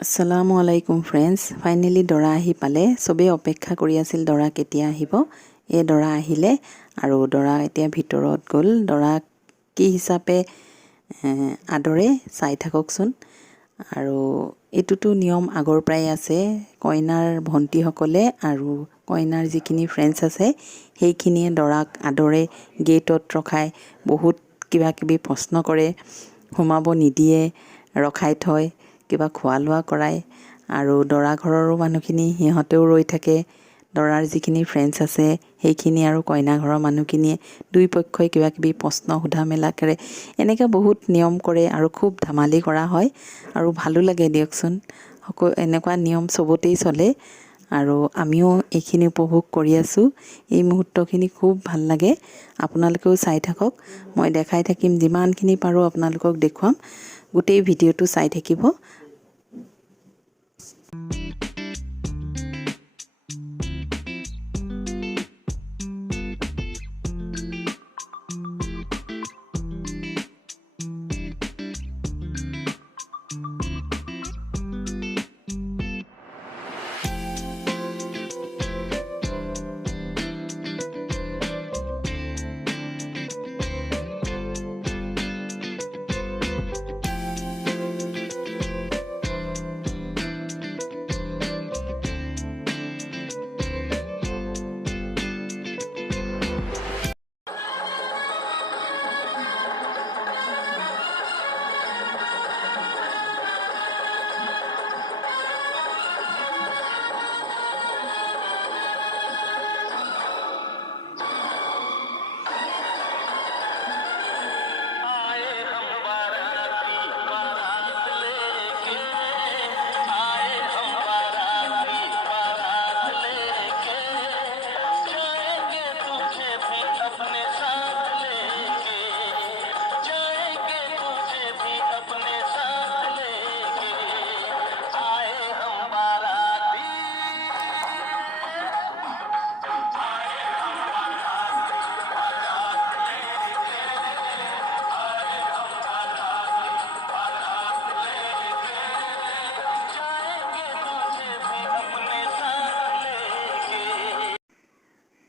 আসসালামু আলাইকুম friends. Finally দৰা আহি পালে। চবেই অপেক্ষা কৰি আছিল দৰা কেতিয়া আহিব। এই দৰা আহিলে আৰু দৰা এতিয়া ভিতৰত গ'ল। দৰা কি হিচাপে আদৰে চাই থাককচোন। আৰু এইটোতো নিয়ম আগৰ পৰাই আছে। কইনাৰ ভণ্টিসকলে আৰু কইনাৰ যিখিনি ফ্ৰেণ্ডছ আছে সেইখিনিয়ে দৰাক আদৰে, গেটত ৰখাই বহুত কিবা কিবি প্ৰশ্ন কৰে, সোমাব নিদিয়ে, ৰখাই থয়, কিবা খোৱা লোৱা কৰায়। আৰু দৰা ঘৰৰো মানুহখিনি সিহঁতেও ৰৈ থাকে। দৰাৰ যিখিনি ফ্ৰেণ্ডছ আছে সেইখিনি আৰু কইনা ঘৰৰ মানুহখিনিয়ে দুই পক্ষই কিবা কিবি প্ৰশ্ন সোধা মেলা কৰে। এনেকৈ বহুত নিয়ম কৰে আৰু খুব ধেমালি কৰা হয় আৰু ভালো লাগে দিয়কচোন। এনেকুৱা নিয়ম চবতেই চলে আৰু আমিও এইখিনি উপভোগ কৰি আছোঁ। এই মুহূৰ্তখিনি খুব ভাল লাগে। আপোনালোকেও চাই থাকক। মই দেখাই থাকিম, যিমানখিনি পাৰোঁ আপোনালোকক দেখুৱাম। গোটেই ভিডিঅ'টো চাই থাকিব।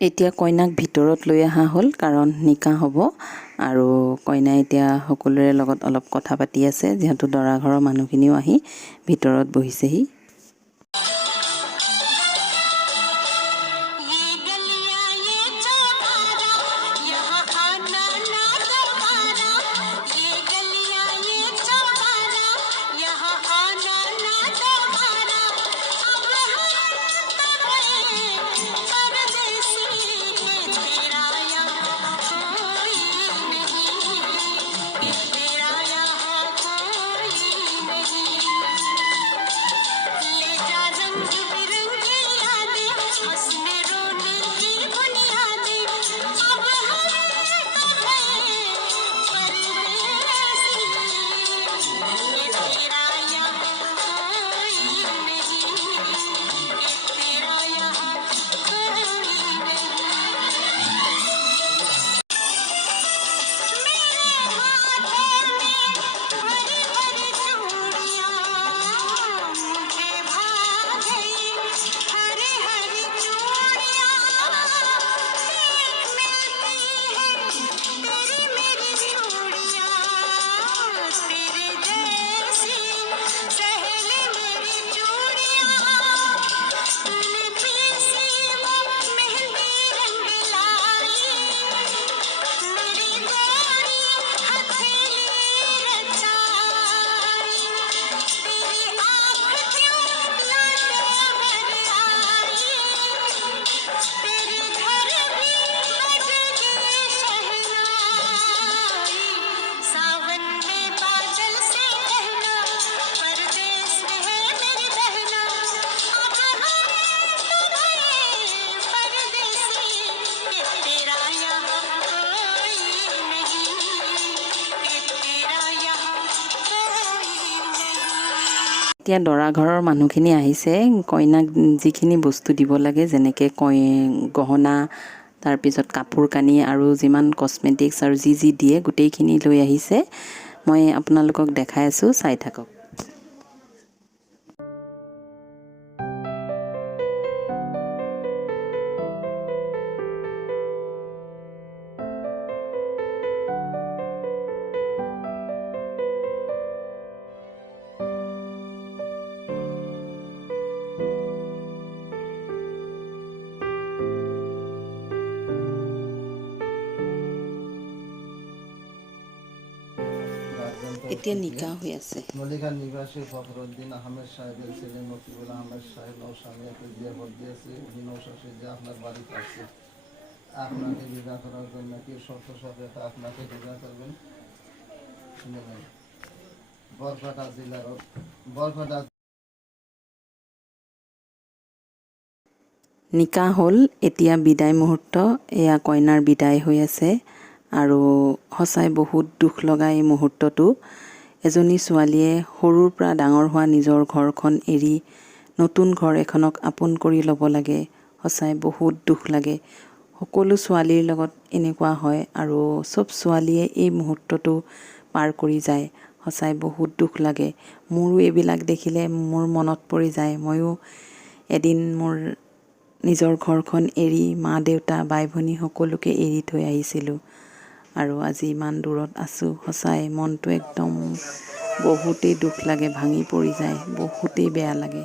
এতিয়া কইনাক ভিতৰত লৈ অহা হ'ল, কাৰণ নিকাহ হ'ব আৰু কইনাই এতিয়া সকলোৰে লগত অলপ কথা পাতি আছে। যিহেতু দৰা ঘৰৰ মানুহখিনিও আহি ভিতৰত বহিছেহি। এতিয়া দৰা ঘৰৰ মানুহখিনি আহিছে। কইনাক যিখিনি বস্তু দিব লাগে, যেনেকৈ গহনা, তাৰপিছত কাপোৰ কানি আৰু যিমান কছমেটিক্স আৰু যি দিয়ে গোটেইখিনি লৈ আহিছে। মই আপোনালোকক দেখাই আছোঁ, চাই থাকক। এতিয়া নিকা হৈ আছে। নলিখার নিবাসী ফখরুদ্দিন আহমেদ সাহেবের ছেলে মতিউল আহমেদ সাহেব নৌসামিয়াকে বিয়ে ভোট দিয়েছে। উনি নৌশাসে যে আপনার বাড়িতে আসছে, আপনাকে বিবাহ করার জন্য কি শর্ত সাপেক্ষে আপনাকে বিবাহ করবেন? শুনে নেন। বরপাটা জেলার বরপাটা নিকা হ'ল, এতিয়া বিদায় মুহূৰ্ত। এয়া কইনাৰ বিদায় হৈ আছে আৰু সঁচাই বহুত দুখ লগা এই মুহূৰ্তটো। এজনী ছোৱালীয়ে সৰুৰ পৰা ডাঙৰ হোৱা নিজৰ ঘৰখন এৰি নতুন ঘৰ এখনক আপোন কৰি ল'ব লাগে। সঁচাই বহুত দুখ লাগে। সকলো ছোৱালীৰ লগত এনেকুৱা হয় আৰু চব ছোৱালীয়ে এই মুহূৰ্তটো পাৰ কৰি যায়। সঁচাই বহুত দুখ লাগে। মোৰো এইবিলাক দেখিলে মোৰ মনত পৰি যায়। ময়ো এদিন মোৰ নিজৰ ঘৰখন এৰি মা দেউতা বাই ভনী সকলোকে এৰি থৈ আহিছিলোঁ আৰু আজি ইমান দূৰত আছোঁ। সঁচাই মনটো একদম বহুতেই দুখ লাগে, ভাঙি পৰি যায়, বহুতেই বেয়া লাগে।